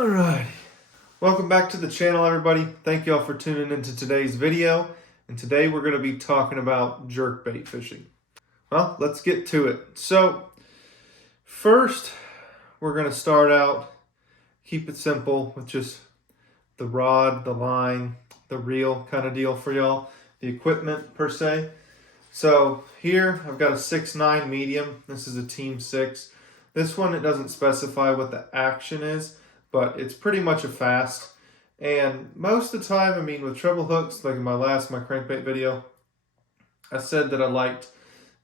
Alright, welcome back to the channel, everybody. Thank you all for tuning into today's video. And today we're going to be talking about jerkbait fishing. Well, let's get to it. So, first, we're going to start out, keep it simple with just the rod, the line, the reel kind of deal for y'all, the equipment per se. So here I've got a 6'9" medium. This is a Team 6. This one, it doesn't specify what the action is, but it's pretty much a fast. And most of the time, I mean, with treble hooks, like in my crankbait video, I said that I liked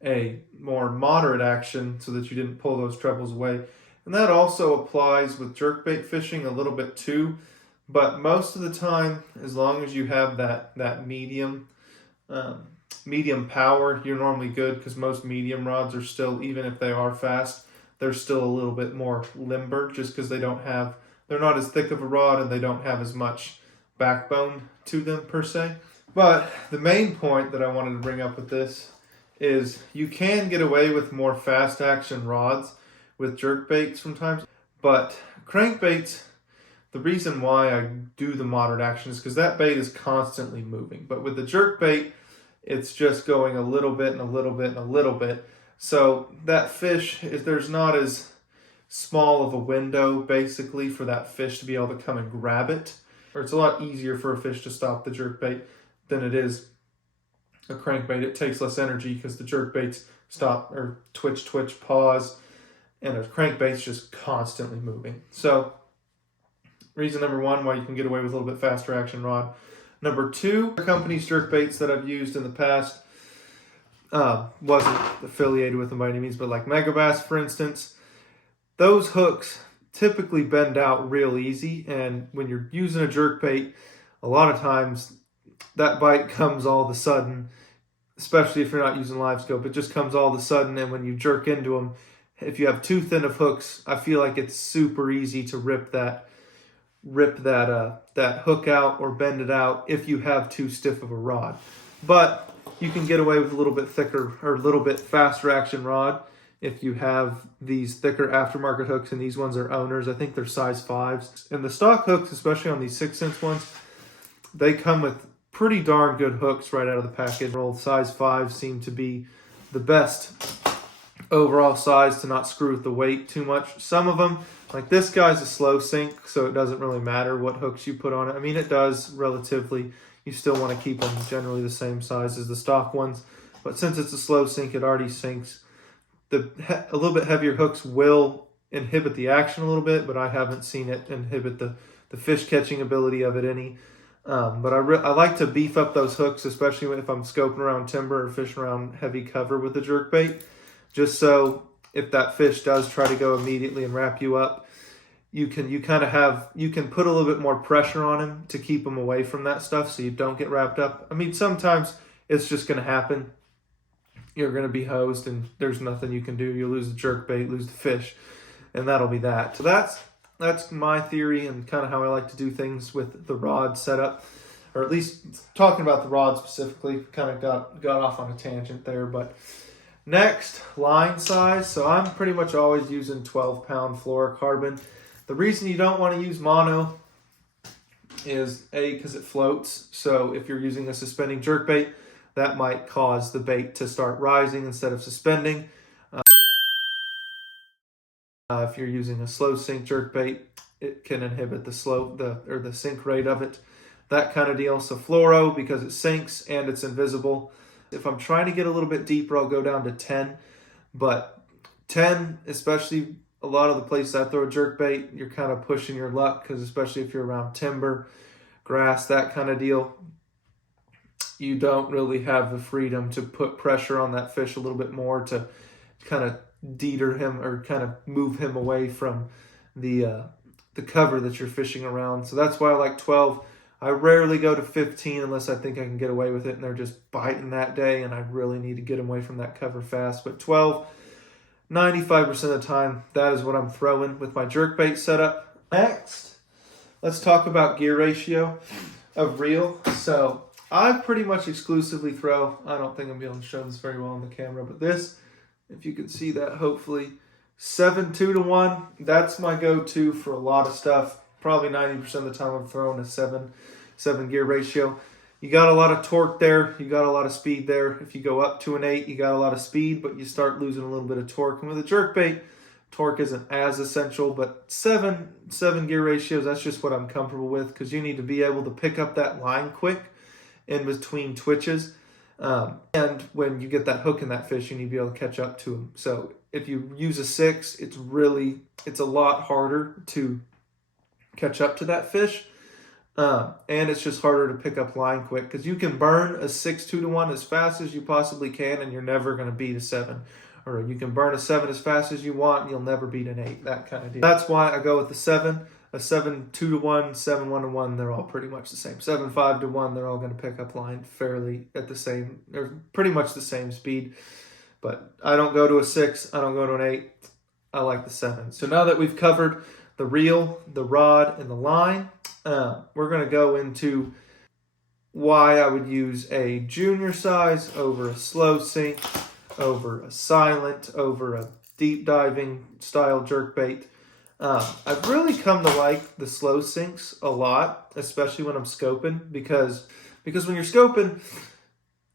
a more moderate action so that you didn't pull those trebles away. And that also applies with jerkbait fishing a little bit too. But most of the time, as long as you have that medium power, you're normally good, because most medium rods are still, even if they are fast, they're still a little bit more limber, just because they're not as thick of a rod and they don't have as much backbone to them per se. But the main point that I wanted to bring up with this is you can get away with more fast action rods with jerkbaits sometimes, but crankbaits, the reason why I do the moderate action is because that bait is constantly moving. But with the jerkbait, it's just going a little bit and a little bit and a little bit. So that fish, there's not as small of a window basically for that fish to be able to come and grab it. Or it's a lot easier for a fish to stop the jerkbait than it is a crankbait. It takes less energy because the jerkbaits stop or twitch, pause, and a crankbait's just constantly moving. So reason number one why you can get away with a little bit faster action rod. Number two, companies' jerkbaits that I've used in the past, wasn't affiliated with them by any means, but like Megabass, for instance, those hooks typically bend out real easy. And when you're using a jerkbait, a lot of times that bite comes all of a sudden, especially if you're not using livescope. It just comes all of a sudden, and when you jerk into them, if you have too thin of hooks, I feel like it's super easy to rip that hook out or bend it out if you have too stiff of a rod. But you can get away with a little bit thicker or a little bit faster action rod if you have these thicker aftermarket hooks, and these ones are owners. I think they're size 5s. And the stock hooks, especially on these 6-cent ones, they come with pretty darn good hooks right out of the package. Size 5s seem to be the best overall size to not screw with the weight too much. Some of them, like this guy's a slow sink, so it doesn't really matter what hooks you put on it. I mean, it does relatively. You still want to keep them generally the same size as the stock ones. But since it's a slow sink, it already sinks. A little bit heavier hooks will inhibit the action a little bit, but I haven't seen it inhibit the fish catching ability of it any. But I like to beef up those hooks, especially if I'm scoping around timber or fishing around heavy cover with the jerkbait. Just so if that fish does try to go immediately and wrap you up, you can put a little bit more pressure on him to keep him away from that stuff so you don't get wrapped up. I mean, sometimes it's just going to happen. You're going to be hosed and there's nothing you can do. You'll lose the jerkbait, lose the fish, and that'll be that. So that's my theory and kind of how I like to do things with the rod setup, or at least talking about the rod specifically. Kind of got off on a tangent there, but next, line size. So I'm pretty much always using 12-pound fluorocarbon. The reason you don't want to use mono is A, because it floats. So if you're using a suspending jerkbait, that might cause the bait to start rising instead of suspending. If you're using a slow sink jerkbait, it can inhibit the sink rate of it. That kind of deal. So fluoro, because it sinks and it's invisible. If I'm trying to get a little bit deeper, I'll go down to 10. But 10, especially a lot of the places I throw a jerkbait, you're kind of pushing your luck, because especially if you're around timber, grass, that kind of deal, you don't really have the freedom to put pressure on that fish a little bit more to kind of deter him or kind of move him away from the cover that you're fishing around. So that's why I like 12. I rarely go to 15 unless I think I can get away with it and they're just biting that day and I really need to get them away from that cover fast. But 12, 95% of the time, that is what I'm throwing with my jerkbait setup. Next, let's talk about gear ratio of reel. So I pretty much exclusively throw, I don't think I'm able to show this very well on the camera, but this, if you can see that hopefully, 7:2 to 1. That's my go-to for a lot of stuff. probably 90% of the time I'm throwing a 7 gear ratio. You got a lot of torque there, you got a lot of speed there. If you go up to an 8, you got a lot of speed, but you start losing a little bit of torque. And with a jerkbait, torque isn't as essential, but 7 gear ratios, that's just what I'm comfortable with, because you need to be able to pick up that line quick in between twitches. And when you get that hook in that fish, you need to be able to catch up to them. So if you use a 6, it's a lot harder to catch up to that fish. And it's just harder to pick up line quick, because you can burn a 6 2-to-1 as fast as you possibly can, and you're never going to beat a 7. Or you can burn a 7 as fast as you want, and you'll never beat an 8, that kind of deal. That's why I go with the 7. A 7 2-to-1, 7 1-to-1, they're all pretty much the same. 7 5-to-1, they're all going to pick up line fairly at the same, they're pretty much the same speed. But I don't go to a 6, I don't go to an 8. I like the 7. So now that we've covered the reel, the rod, and the line, we're going to go into why I would use a junior size over a slow sink, over a silent, over a deep diving style jerkbait. I've really come to like the slow sinks a lot, especially when I'm scoping, because when you're scoping,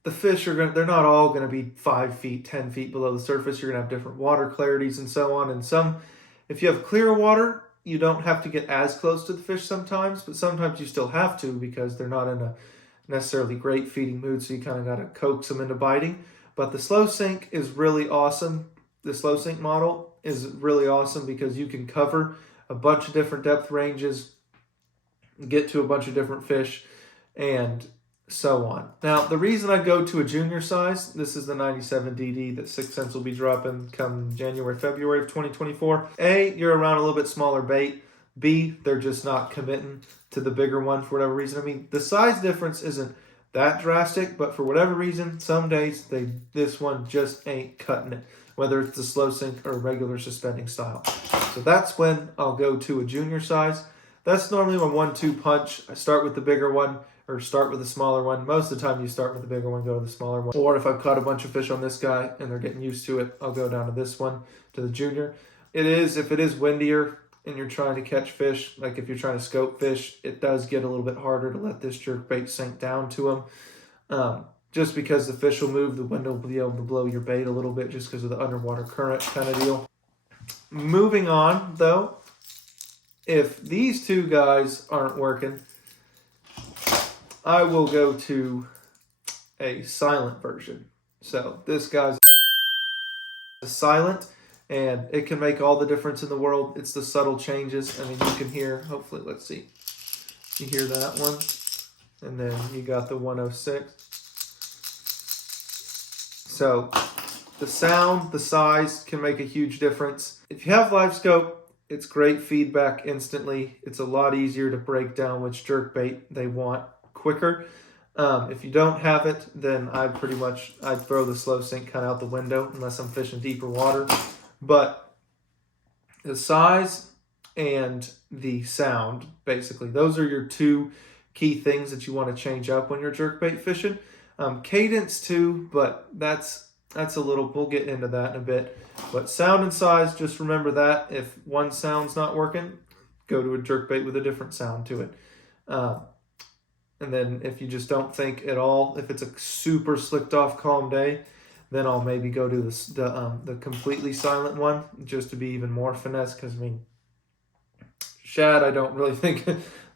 the fish they're not all going to be 5 feet, 10 feet below the surface. You're going to have different water clarities and so on. And if you have clear water, you don't have to get as close to the fish sometimes, but sometimes you still have to, because they're not in a necessarily great feeding mood, so you kind of got to coax them into biting. But the slow sink is really awesome. The slow sink model is really awesome because you can cover a bunch of different depth ranges, get to a bunch of different fish, and so on. Now, the reason I go to a junior size, this is the 97 DD that 6 cents will be dropping come January, February of 2024. A, you're around a little bit smaller bait. B, they're just not committing to the bigger one for whatever reason. I mean, the size difference isn't that drastic, but for whatever reason, some days this one just ain't cutting it, whether it's the slow sink or regular suspending style. So that's when I'll go to a junior size. That's normally my 1-2 punch. I start with the bigger one or start with the smaller one. Most of the time you start with the bigger one, go to the smaller one. Or if I've caught a bunch of fish on this guy and they're getting used to it, I'll go down to this one, to the junior. If it is windier and you're trying to catch fish, like if you're trying to scope fish, it does get a little bit harder to let this jerkbait sink down to them. Just because the fish will move, the wind will be able to blow your bait a little bit just because of the underwater current kind of deal. Moving on, though, if these two guys aren't working, I will go to a silent version. So this guy's silent, and it can make all the difference in the world. It's the subtle changes. I mean, you can hear, hopefully, let's see. You hear that one, and then you got the 106. So the sound, the size can make a huge difference. If you have livescope, it's great feedback instantly. It's a lot easier to break down which jerkbait they want quicker. If you don't have it, then I'd throw the slow sink kind of out the window unless I'm fishing deeper water. But the size and the sound, basically, those are your two key things that you want to change up when you're jerkbait fishing. Cadence too, but that's a little, we'll get into that in a bit. But sound and size, just remember that. If one sound's not working, go to a jerkbait with a different sound to it. And then if you just don't think at all, if it's a super slicked off calm day, then I'll maybe go to the completely silent one just to be even more finesse. Because I mean, shad, I don't really think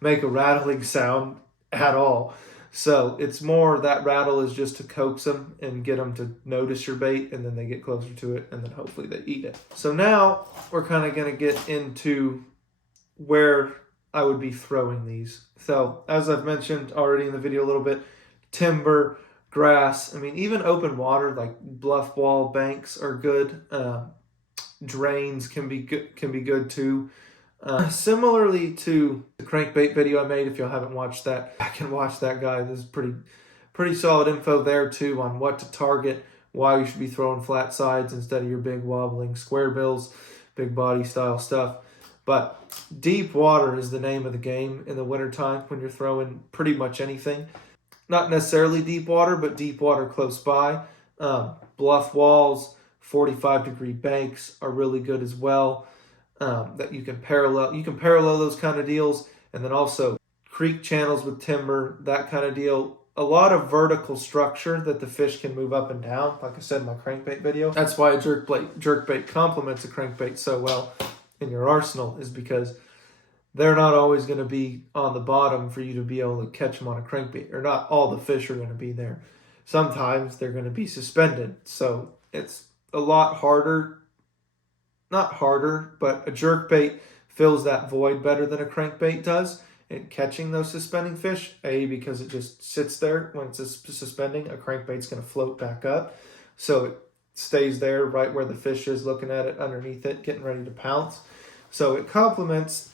make a rattling sound at all. So it's more that rattle is just to coax them and get them to notice your bait, and then they get closer to it, and then hopefully they eat it. So now we're kind of going to get into where I would be throwing these. So as I've mentioned already in the video a little bit, timber, grass, I mean, even open water like bluff wall banks are good. Drains can be good too. Similarly to the crankbait video I made, if y'all haven't watched that, I can watch that guy. There's pretty solid info there too on what to target, why you should be throwing flat sides instead of your big wobbling square bills, big body style stuff. But deep water is the name of the game in the wintertime when you're throwing pretty much anything. Not necessarily deep water, but deep water close by. Bluff walls, 45-degree banks are really good as well. that you can parallel. You can parallel those kind of deals, and then also creek channels with timber, that kind of deal. A lot of vertical structure that the fish can move up and down, like I said in my crankbait video. That's why a jerkbait complements a crankbait so well in your arsenal, is because they're not always going to be on the bottom for you to be able to catch them on a crankbait, or not all the fish are going to be there. Sometimes they're going to be suspended, so it's a lot harder. Not harder, but a jerkbait fills that void better than a crankbait does in catching those suspending fish. Because it just sits there when it's suspending. A crankbait's going to float back up, so it stays there right where the fish is, looking at it underneath it, getting ready to pounce. So it complements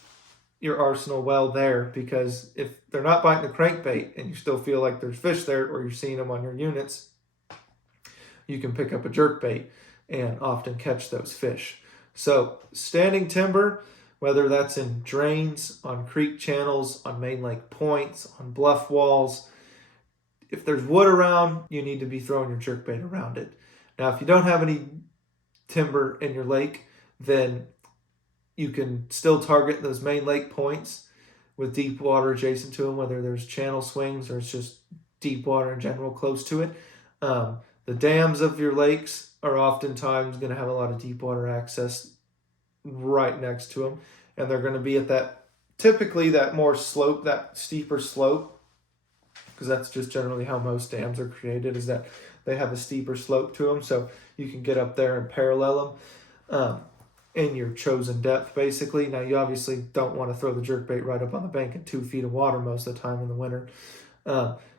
your arsenal well there, because if they're not biting the crankbait and you still feel like there's fish there, or you're seeing them on your units, you can pick up a jerkbait and often catch those fish. So standing timber, whether that's in drains, on creek channels, on main lake points, on bluff walls, if there's wood around, you need to be throwing your jerkbait around it. Now, if you don't have any timber in your lake, then you can still target those main lake points with deep water adjacent to them, whether there's channel swings or it's just deep water in general close to it. The dams of your lakes are oftentimes going to have a lot of deep water access right next to them, and they're going to be at that, typically that more slope, that steeper slope, because that's just generally how most dams are created, is that they have a steeper slope to them, so you can get up there and parallel them in your chosen depth, basically. Now, you obviously don't want to throw the jerkbait right up on the bank in 2 feet of water most of the time in the winter,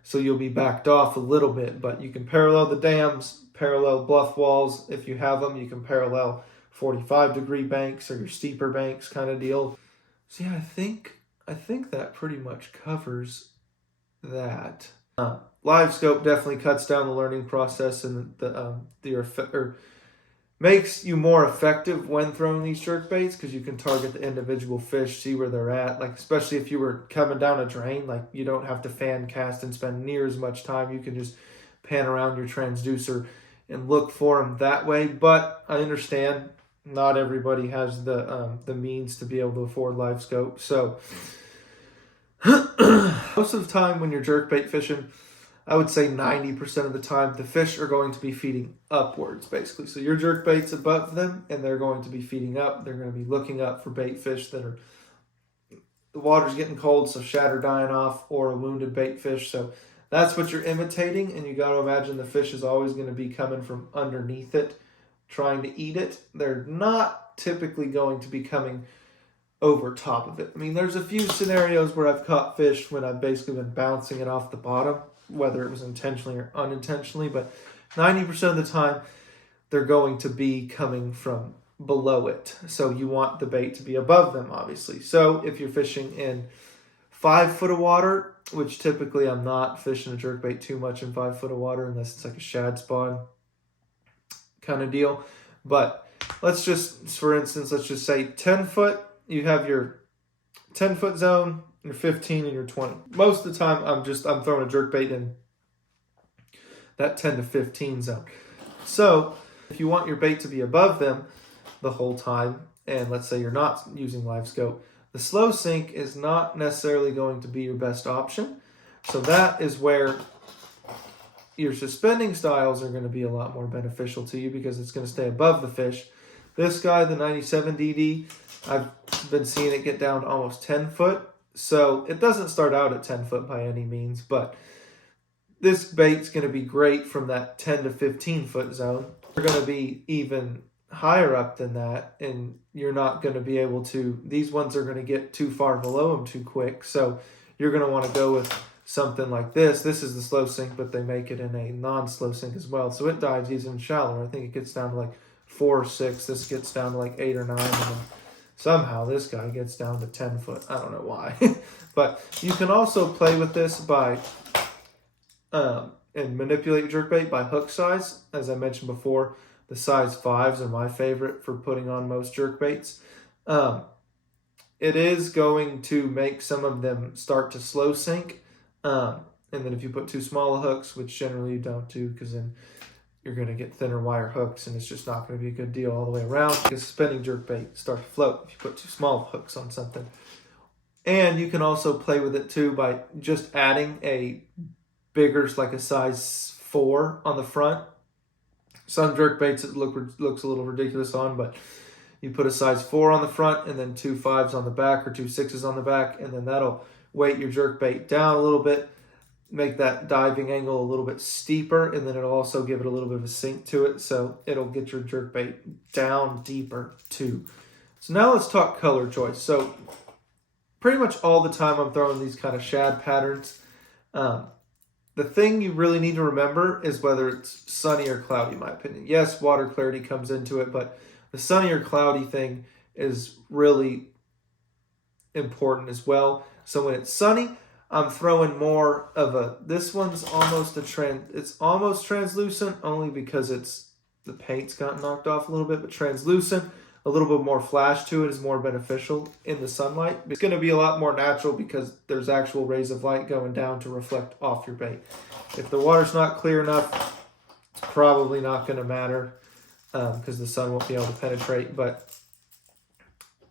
so you'll be backed off a little bit, but you can parallel the dams, parallel bluff walls if you have them. You can parallel 45-degree banks or your steeper banks kind of deal. So yeah, I think that pretty much covers that. Livescope definitely cuts down the learning process, and makes you more effective when throwing these jerkbaits, because you can target the individual fish, see where they're at. Like, especially if you were coming down a drain, like, you don't have to fan cast and spend near as much time. You can just pan around your transducer and look for them that way. But I understand not everybody has the means to be able to afford livescope. So most of the time when you're jerkbait fishing, I would say 90% of the time, the fish are going to be feeding upwards, basically. So your jerkbait's above them, and they're going to be feeding up. They're going to be looking up for bait fish that are, the water's getting cold, so shad are dying off, or a wounded bait fish. So that's what you're imitating, and you got to imagine the fish is always going to be coming from underneath it, trying to eat it. They're not typically going to be coming over top of it. I mean, there's a few scenarios where I've caught fish when I've basically been bouncing it off the bottom, whether it was intentionally or unintentionally, but 90% of the time, they're going to be coming from below it. So you want the bait to be above them, obviously. So if you're fishing in 5 foot of water, which typically I'm not fishing a jerkbait too much in 5 foot of water, unless it's like a shad spawn kind of deal. But let's just, for instance, let's just say 10 foot, you have your 10 foot zone, your 15 and your 20. Most of the time, I'm throwing a jerkbait in that 10 to 15 zone. So if you want your bait to be above them the whole time, and let's say you're not using livescope, the slow sink is not necessarily going to be your best option. So that is where your suspending styles are going to be a lot more beneficial to you, because it's going to stay above the fish. This guy, the 97 DD, I've been seeing it get down to almost 10 foot. So it doesn't start out at 10 foot by any means, but this bait's going to be great from that 10 to 15 foot zone. You're going to be even higher up than that, and you're not going to be able to, these ones are going to get too far below them too quick. So you're going to want to go with something like this. This is the slow sink, but they make it in a non-slow sink as well. So it dives even shallower. I think it gets down to like 4 or 6. This gets down to like 8 or 9. And then somehow this guy gets down to 10 foot. I don't know why. But you can also play with this by and manipulate your jerkbait by hook size. As I mentioned before, the size 5s are my favorite for putting on most jerkbaits. It is going to make some of them start to slow sink. And then if you put too small hooks, which generally you don't do, because then you're going to get thinner wire hooks, and it's just not going to be a good deal all the way around, because spinning jerkbait starts to float if you put too small hooks on something. And you can also play with it too by just adding a bigger, like a size 4 on the front. Some jerkbaits it looks a little ridiculous on, but you put a size 4 on the front and then 2 5s on the back, or 2 6s on the back, and then that'll weight your jerkbait down a little bit, make that diving angle a little bit steeper, and then it'll also give it a little bit of a sink to it, so it'll get your jerkbait down deeper too. So now let's talk color choice. So pretty much all the time I'm throwing these kind of shad patterns. The thing you really need to remember is whether it's sunny or cloudy, in my opinion. Yes, water clarity comes into it, but the sunny or cloudy thing is really important as well. So when it's sunny, I'm throwing more of a, this one's almost it's almost translucent, only because the paint's gotten knocked off a little bit, but translucent, a little bit more flash to it is more beneficial in the sunlight. It's going to be a lot more natural because there's actual rays of light going down to reflect off your bait. If the water's not clear enough, it's probably not going to matter because the sun won't be able to penetrate. But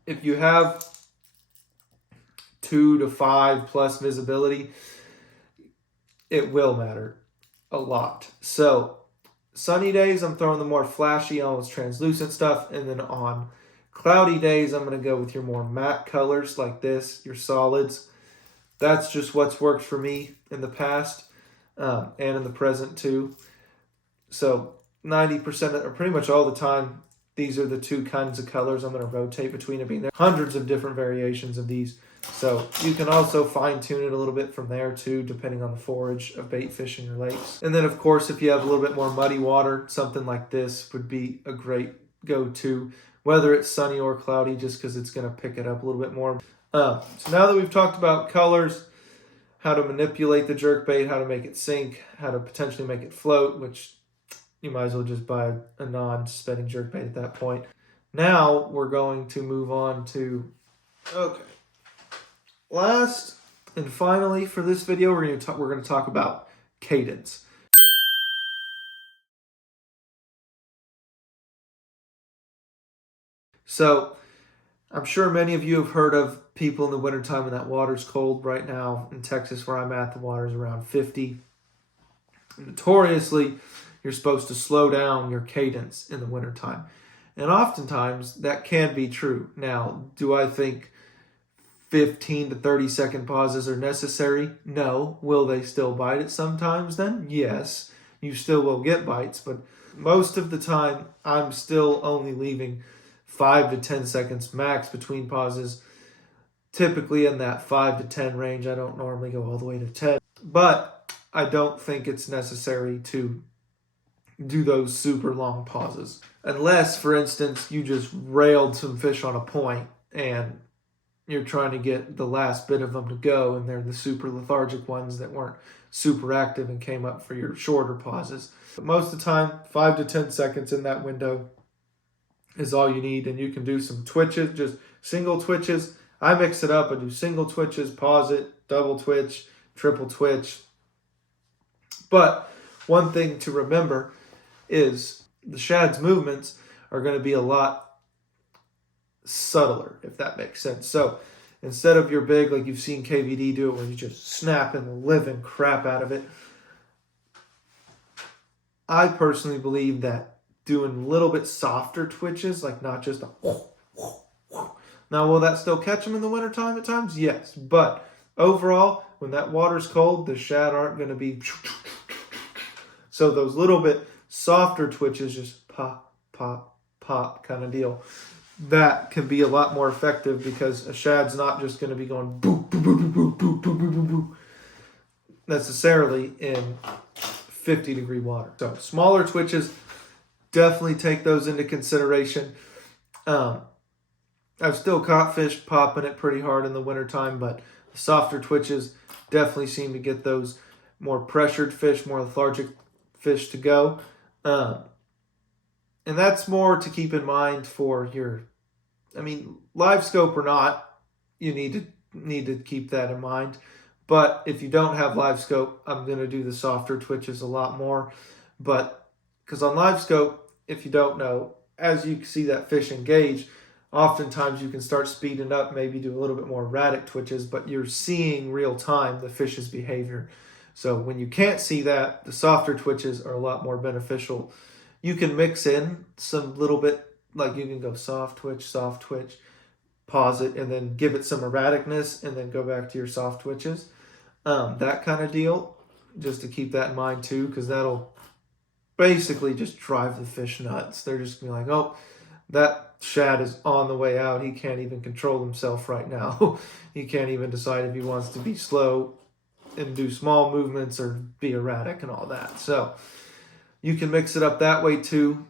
if you have 2 to 5 plus visibility, it will matter a lot. So sunny days, I'm throwing the more flashy, almost translucent stuff. And then on cloudy days, I'm going to go with your more matte colors like this, your solids. That's just what's worked for me in the past and in the present too. So 90% or pretty much all the time, these are the 2 kinds of colors I'm going to rotate between. I mean, there are hundreds of different variations of these. So you can also fine tune it a little bit from there too, depending on the forage of bait fish in your lakes. And then of course, if you have a little bit more muddy water, something like this would be a great go-to, whether it's sunny or cloudy, just because it's going to pick it up a little bit more. So now that we've talked about colors, how to manipulate the jerkbait, how to make it sink, how to potentially make it float, which you might as well just buy a non-spinning jerkbait at that point. Now we're going to move on to, okay. Last and finally for this video, we're going to talk about cadence. So I'm sure many of you have heard of people in the wintertime when that water's cold. Right now in Texas where I'm at, the water's around 50. Notoriously, you're supposed to slow down your cadence in the wintertime. And oftentimes that can be true. Now, do I think 15 to 30 second pauses are necessary? No. Will they still bite it sometimes then? Yes. You still will get bites, but most of the time I'm still only leaving 5 to 10 seconds max between pauses. Typically in that 5 to 10 range. I don't normally go all the way to 10, but I don't think it's necessary to do those super long pauses. Unless, for instance, you just railed some fish on a point and you're trying to get the last bit of them to go, and they're the super lethargic ones that weren't super active and came up for your shorter pauses. But most of the time, 5 to 10 seconds in that window is all you need, and you can do some twitches, just single twitches. I mix it up. I do single twitches, pause it, double twitch, triple twitch. But one thing to remember is the shad's movements are going to be a lot subtler, if that makes sense. So instead of your big, like you've seen KVD do it, where you just snapping the living crap out of it, I personally believe that doing a little bit softer twitches, like not just a now, will that still catch them in the wintertime at times? Yes. But overall, when that water's cold, the shad aren't going to be so those little bit softer twitches, just pop, pop, pop kind of deal, that can be a lot more effective, because a shad's not just going to be going boo, boo, boo, boo, boo, boo, boo, boo, boo, necessarily in 50-degree water. So smaller twitches, definitely take those into consideration. I've still caught fish popping it pretty hard in the wintertime, but the softer twitches definitely seem to get those more pressured fish, more lethargic fish to go. And that's more to keep in mind for your, live scope or not, you need to keep that in mind. But if you don't have live scope, I'm going to do the softer twitches a lot more. But Because on livescope, if you don't know, as you see that fish engage, oftentimes you can start speeding up, maybe do a little bit more erratic twitches, but you're seeing real time the fish's behavior. So when you can't see that, the softer twitches are a lot more beneficial. You can mix in some little bit, like you can go soft twitch, pause it, and then give it some erraticness, and then go back to your soft twitches. That kind of deal, just to keep that in mind too, because that'll basically just drive the fish nuts. They're just gonna be like, oh, that shad is on the way out. He can't even control himself right now. He can't even decide if he wants to be slow and do small movements or be erratic and all that. So you can mix it up that way too.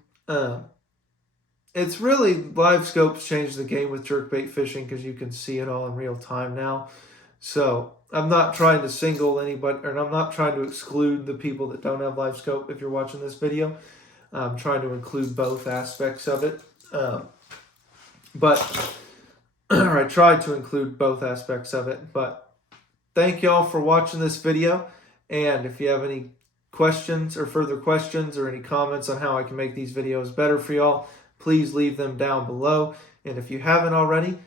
It's really, live scopes changed the game with jerkbait fishing because you can see it all in real time now. So I'm not trying to single anybody, or I'm not trying to exclude the people that don't have live scope if you're watching this video. I'm trying to include both aspects of it. But I tried to include both aspects of it. But thank y'all for watching this video. And if you have any questions or further questions or any comments on how I can make these videos better for y'all, please leave them down below. And if you haven't already,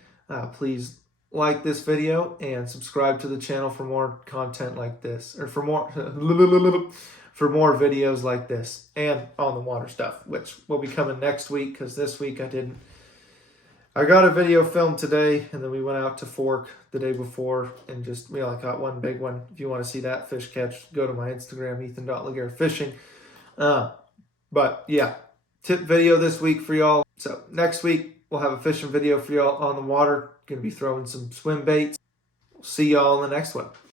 please like this video and subscribe to the channel for more content like this, or for more videos like this and on the water stuff, which will be coming next week, because this week I got a video filmed today, and then we went out to Fork the day before and just, I caught one big one. If you want to see that fish catch, go to my Instagram, ethan.laguerre-fishing. But yeah, tip video this week for y'all. So next week, we'll have a fishing video for y'all on the water. Going to be throwing some swim baits. See y'all in the next one.